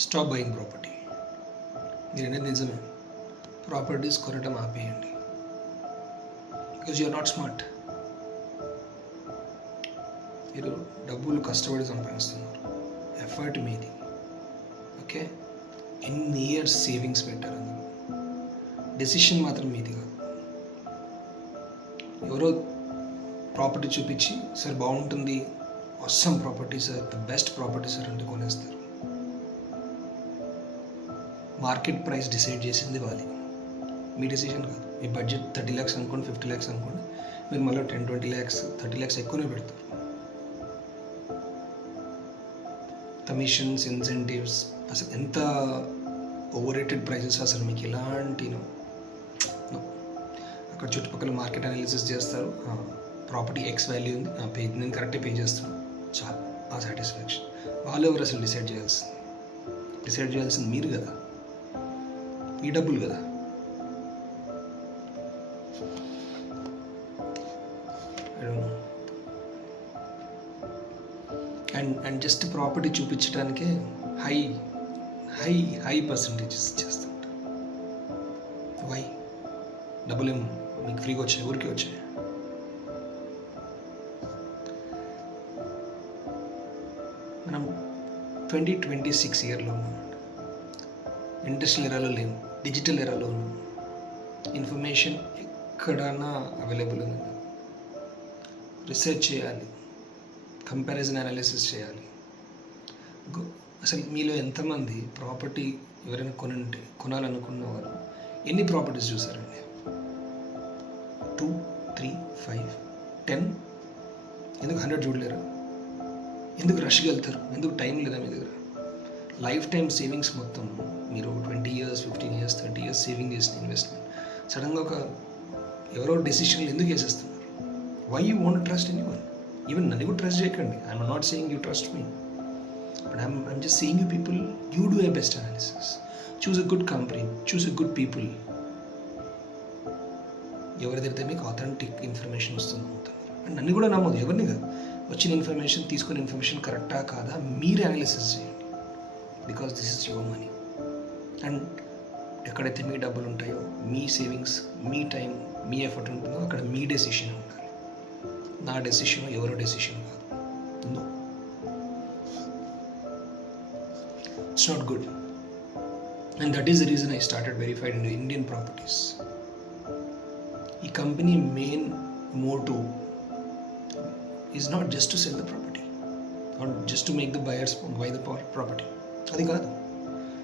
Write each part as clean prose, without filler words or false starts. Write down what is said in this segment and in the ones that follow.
Stop buying property. మీరు అనేది నిజమే, ప్రాపర్టీస్ కొనడం ఆపేయండి. Because you're not smart. మీరు డబ్బులు కష్టపడి సంపాదిస్తున్నారు, ఎఫర్ట్ మీది. ఓకే, ఎన్ని ఇయర్స్ సేవింగ్స్ పెట్టారు అందులో. డెసిషన్ మాత్రం మీది కాదు. ఎవరో ప్రాపర్టీ చూపించి సార్ బాగుంటుంది, awesome property sir, the best property sir అంటే కొనేస్తారు. మార్కెట్ ప్రైస్ డిసైడ్ చేసింది వాళ్ళే, మీ డెసిషన్ కాదు. మీ బడ్జెట్ 30 lakhs అనుకోండి, 50 lakhs అనుకోండి, మీరు మళ్ళీ 10-20 lakhs 30 lakhs ఎక్కువనే పెడతారు. కమిషన్స్, ఇన్సెంటివ్స్, అసలు ఎంత ఓవర్ రేటెడ్ ప్రైజెస్. అసలు మీకు ఎలాంటి అక్కడ చుట్టుపక్కల మార్కెట్ అనాలిసిస్ చేస్తారు, ప్రాపర్టీ ఎక్స్ వాల్యూ ఉంది, నేను కరెక్టే పే చేస్తాను, చాలా ఆ సాటిస్ఫాక్షన్. వాళ్ళు ఎవరు అసలు డిసైడ్ చేయాల్సింది మీరు కదా, మీ డబ్బులు కదా. అండ్ జస్ట్ ప్రాపర్టీ చూపించడానికే హై హై హై పర్సంటేజెస్ చేస్తుంటారు. వై? డబ్బులు ఏం మీకు ఫ్రీగా వచ్చాయి, ఊరికే వచ్చాయి. మనం 2026 ఇయర్లో ఉన్నాం, ఇండస్ట్రియల్ ఎరాలో లేము, డిజిటల్ ఎరాలో ఉన్నాం. ఇన్ఫర్మేషన్ ఎక్కడైనా అవైలబుల్ ఉంది. రీసెర్చ్ చేయాలి, కంపారిజన్ అనాలిసిస్ చేయాలి. అసలు మీలో ఎంతమంది ప్రాపర్టీ ఎవరైనా కొనాలనుకున్న వారు ఎన్ని ప్రాపర్టీస్ చూసారండి? 2, 3, 5, 10? ఎందుకు 100 చూడలేరు? ఎందుకు రష్గా వెళ్తారు? ఎందుకు టైం లేదా మీ దగ్గర? లైఫ్ టైం సేవింగ్స్ మొత్తం మీరు 20 years, 15 years, 30 years సేవింగ్ చేసిన ఇన్వెస్ట్మెంట్ సడన్గా ఎవరో డెసిషన్లు ఎందుకు వేసేస్తున్నారు? Why you want trust anyone? Even నన్ను కూడా ట్రస్ట్ చేయకండి. I'm not saying you trust me, but I'm just saying you people, you do a best analysis. Choose a good company, choose a good people. ఎవరిదైతే మీకు authentic information వస్తుంది నమ్ముతున్నారు. అండ్ నన్ను కూడా నమ్మదు, ఎవరిని కాదు. వచ్చిన ఇన్ఫర్మేషన్, తీసుకున్న ఇన్ఫర్మేషన్ కరెక్టా కాదా మీరు అనాలిసిస్ చేయండి. Because this is your money. And ఎక్కడైతే మీ డబ్బులు ఉంటాయో, మీ సేవింగ్స్, మీ టైం, మీ ఎఫర్ట్ ఉంటుందో అక్కడ మీ డెసిషన్ ఉండాలి. నా డెసిషన్ ఎవరో డెసిషన్ కాదు. No, it's not good. And that is the reason I started verified in Indian properties. ఈ company main motto is not just to sell the property, not just to make the buyers buy the property. అది కాదు.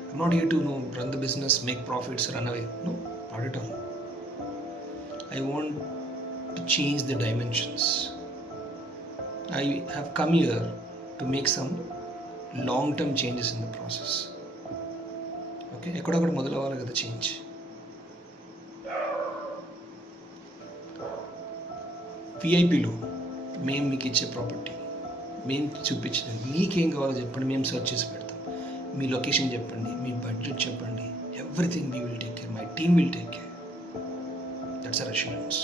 I'm not here to run the business, make profits, run away. No, not at all. I want to change the dimensions. I have come here to make some long-term changes in the process. Okay, ఎక్కడొక్కడ మొదలవ్వాలి కదా చేంజ్. విఐపిలో మేము మీకు ఇచ్చే ప్రాపర్టీ, మేము చూపించలేదు. మీకేం కావాలో చెప్పండి, మేము సెర్చ్ చేసి పెడతాం. మీ లొకేషన్ చెప్పండి, మీ బడ్జెట్ చెప్పండి, everything we will take care, my team will take care. That's our assurance.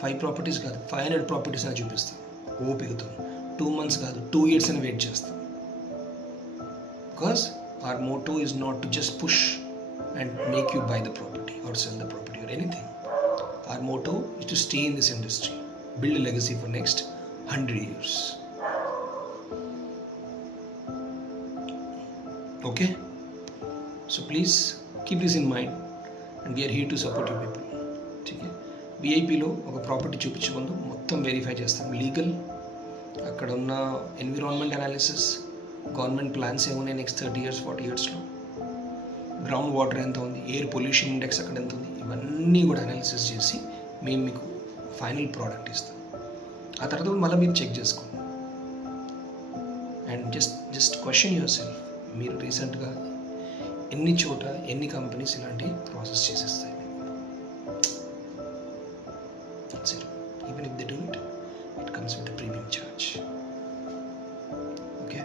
5 ప్రాపర్టీస్ కాదు, 500 ప్రాపర్టీస్ అని చూపిస్తాం. ఓపికతో 2 months కాదు, 2 years అని వెయిట్ చేస్తాం. Because our motto is not to just push and make you buy the property or sell the property or anything. Our motto is to stay in this industry, build a legacy for next 100 years. Okay? So please keep this in mind, and we are here to support you people. Okay? విఐపిలో ఒక ప్రాపర్టీ చూపించే ముందు మొత్తం వెరిఫై చేస్తాం. లీగల్, అక్కడ ఉన్న environment analysis, government plans ఏమున్నాయి నెక్స్ట్ 30 years 40 yearsలో, గ్రౌండ్ వాటర్ ఎంత ఉంది, ఎయిర్ పొల్యూషన్ ఇండెక్స్ అక్కడ ఎంత ఉంది, ఇవన్నీ కూడా అనాలిసిస్ చేసి మేము మీకు ఫైనల్ ప్రోడక్ట్ ఇస్తాం. ఆ తర్వాత మళ్ళీ మీరు చెక్ చేసుకోండి. And just question your self, మీరు రీసెంట్గా ఎన్ని చోట ఎన్ని కంపెనీస్ ఇలాంటి ప్రాసెస్ చేసేస్తాయి? Even if they do it, it comes with a premium charge. Okay?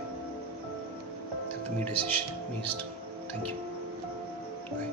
That's the me decision, me isto. Thank you. Bye.